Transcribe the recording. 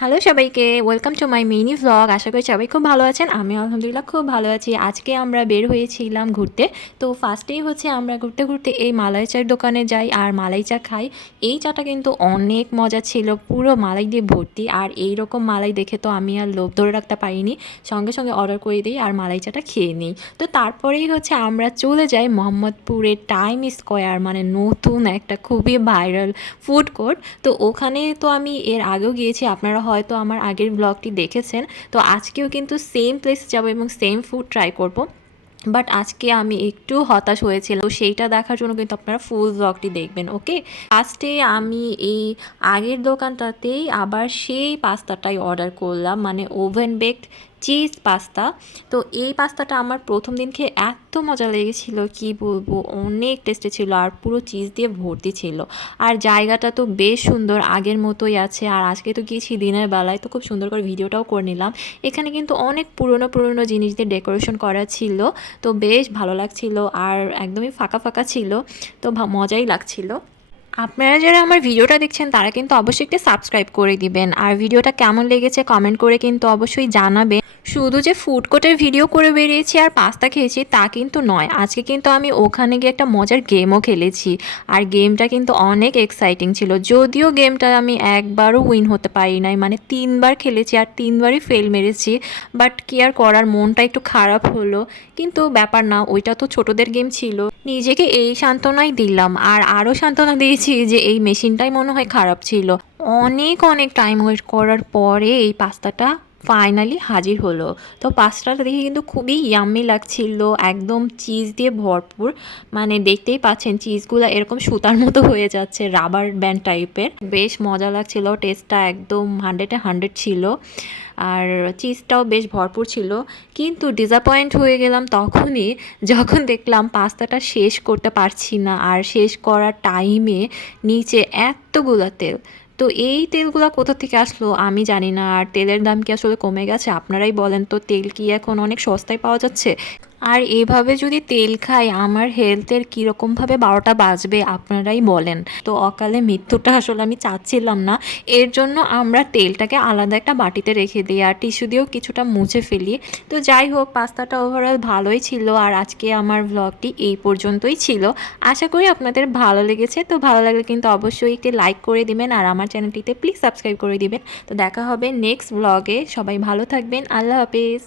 Hello সবাইকে, welcome to my mini vlog. আশা করি সবাই খুব ভালো আছেন। আমি আলহামদুলিল্লাহ খুব ভালো আছি। আজকে আমরা বের হয়েছিলাম ঘুরতে। তো ফার্স্টেই হচ্ছে আমরা ঘুরতে ঘুরতে এই মালাই চায়ের দোকানে যাই আর মালাই চা খাই। এই চাটা কিন্তু অনেক মজা ছিল, পুরো মালাই দিয়ে ভর্তি। আর এই রকম মালাই দেখে তো আমি আর লোভ ধরে রাখতে পারিনি, সঙ্গে সঙ্গে অর্ডার করে দিই আর মালাই চাটা খেয়ে নিই। তো তারপরেই হচ্ছে আমরা চলে যাই মোহাম্মদপুরের টাইম স্কোয়ার, মানে নতুন একটা খুবই ভাইরাল ফুড কোর্ট। তো ওখানে তো আমি এর আগেও গিয়েছি, আপনারা হয়তো আমার আগের ব্লগটি দেখেছেন। তো আজকেও কিন্তু সেম প্লেসে যাব এবং সেম ফুড ট্রাই করব। বাট আজকে আমি একটু হতাশ হয়েছিলাম, তো সেইটা দেখার জন্য কিন্তু আপনারা ফুল ব্লগটি দেখবেন। ওকে, ফার্স্টে আমি এই আগের দোকানটাতেই আবার সেই পাস্তাটাই অর্ডার করলাম, মানে ওভেন বেকড চিজ পাস্তা। তো এই পাস্তাটা আমার প্রথম দিন খেয়ে এত মজা লেগেছিল, কি বলবো, অনেক টেস্টি ছিল আর পুরো চিজ দিয়ে ভর্তি ছিল। আর জায়গাটা তো বেশ সুন্দর, আগের মতোই আছে। আর আজকে তো গিয়েছি দিনের বেলায়, তো খুব সুন্দর করে ভিডিওটাও করে নিলাম। এখানে কিন্তু অনেক পুরনো পুরনো জিনিস দিয়ে ডেকোরেশন করা ছিল, তো বেশ ভালো লাগছিল আর একদমই ফাঁকা ফাঁকা ছিল, তো মজাই লাগছিল। আপনারা যারা আমার ভিডিওটা দেখছেন তারা কিন্তু অবশ্যই একটু সাবস্ক্রাইব করে দিবেন আর ভিডিওটা কেমন লেগেছে কমেন্ট করে কিন্তু অবশ্যই জানাবেন। শুধু যে ফুড কোর্টের ভিডিও করে বেরিয়েছি আর পাস্তা খেয়েছি তা কিন্তু নয়, আজকে কিন্তু আমি ওখানে গিয়ে একটা মজার গেমও খেলেছি। আর গেমটা কিন্তু অনেক এক্সাইটিং ছিল, যদিও গেমটা আমি একবারও উইন হতে পারি নাই, মানে 3বার খেলেছি আর 3বারই ফেল মেরেছি। বাট কি আর করার, মনটা একটু খারাপ হলো, কিন্তু ব্যাপার না, ওইটা তো ছোটদের গেম ছিল। নিজেকে এই সান্ত্বনাই দিলাম আর আরও সান্ত্বনা দিয়েছি যে এই মেশিনটাই মনে হয় খারাপ ছিল। অনেক অনেক টাইম ওয়েট করার পরে এই পাস্তাটা ফাইনালি হাজির হলো। তো পাস্তাটা দেখে কিন্তু খুবই ইয়াম্মি লাগছিল, একদম চিজ দিয়ে ভরপুর। মানে দেখতেই পাচ্ছেন চিজগুলো এরকম সুতার মতো হয়ে যাচ্ছে, রাবার ব্যান্ড টাইপের। বেশ মজা লাগছিল, টেস্টটা একদম 100-এ 100 ছিল। আর চিজটাও বেশ ভরপুর ছিল। কিন্তু ডিসঅ্যাপয়েন্ট হয়ে গেলাম তখনই, যখন দেখলাম পাস্তাটা শেষ করতে পারছি না আর শেষ করার টাইমে নিচে এতগুলো তেল। তো এই তেলগুলো কোথা থেকে আসলো আমি জানি না, আর তেলের দাম কি আসলে কমে গেছে? আপনারাই বলেন তো, তেল কি এখন অনেক সস্তায় পাওয়া যাচ্ছে? আর এভাবে যদি তেল খাই আমার হেলথের কীরকমভাবে 12টা বাজবে আপনারাই বলেন। তো অকালে মৃত্যুটা আসলে আমি চাচ্ছিলাম না, এর জন্য আমরা তেলটাকে আলাদা একটা বাটিতে রেখে দিই আর টিস্যু দিয়েও কিছুটা মুছে ফেলি। তো যাই হোক, পাস্তাটা ওভারঅল ভালোই ছিল আর আজকে আমার ভ্লগটি এই পর্যন্তই ছিল। আশা করি আপনাদের ভালো লেগেছে। তো ভালো লাগলে কিন্তু অবশ্যই একটি লাইক করে দিবেন আর আমার চ্যানেলটিতে প্লিজ সাবস্ক্রাইব করে দিবেন। তো দেখা হবে নেক্সট ভ্লগে, সবাই ভালো থাকবেন, আল্লাহ হাফেজ।